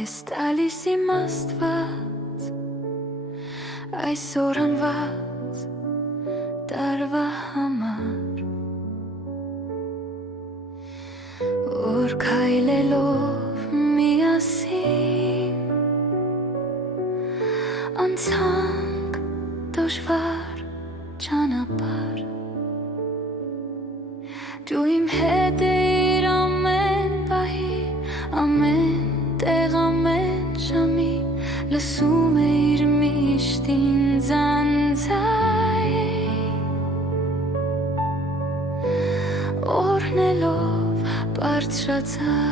Քեզ տալիս իմ Աստված այսօր անված տարվա համար որ քայլելով միասին անցանք դժվար ճանապարհ դու իմ հետ էիր ամեն պահի ամեն տեղ ամեն ժամին լսում էիր միշտ ինձ անձայն օրհնելով բարձրացայն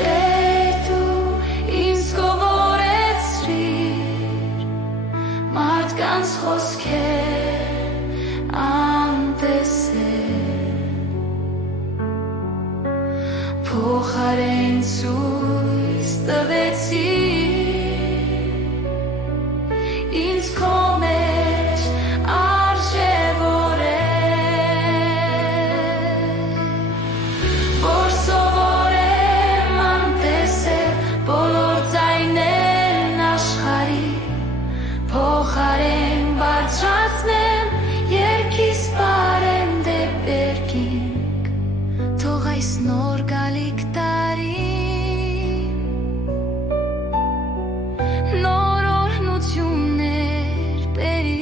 Տեր դու ինձ սովորեցրիր մարդկանց խոսքեր անտեսել փոխարեն ցույց տվեցիր ինձ քո մեջ արժևորել որ սովորեմ անտեսել բոլոր ձայներն աշխարհի փոխարեն բարձրացնեմ երգիս բարեմ դեպ երկինք թող այս նոր գալիք տարին նոր օրհնություններ բերի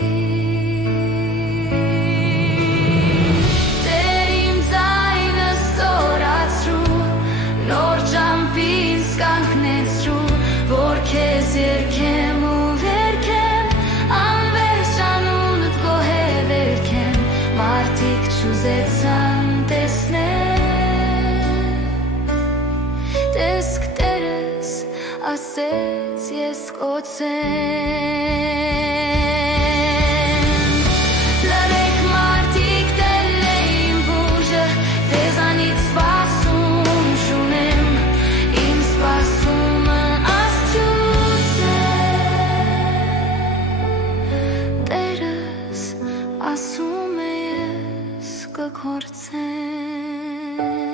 Տեր իմ ձայնը ստորացրու նոր ճամփին կանգնեցրու որ քեզ երգեմ ու վերքեմ անվերջ անունդ գոհեր վերքեմ մարդիկ չուզեցան տեսնել տեսք Տերս ասեց ես կոչեմ լրեք մարդիկ տելեին բուժը դեզանից սպասում շունեմ իմ սպասումը աստծուց է Տերս ասում է ես կքործեմ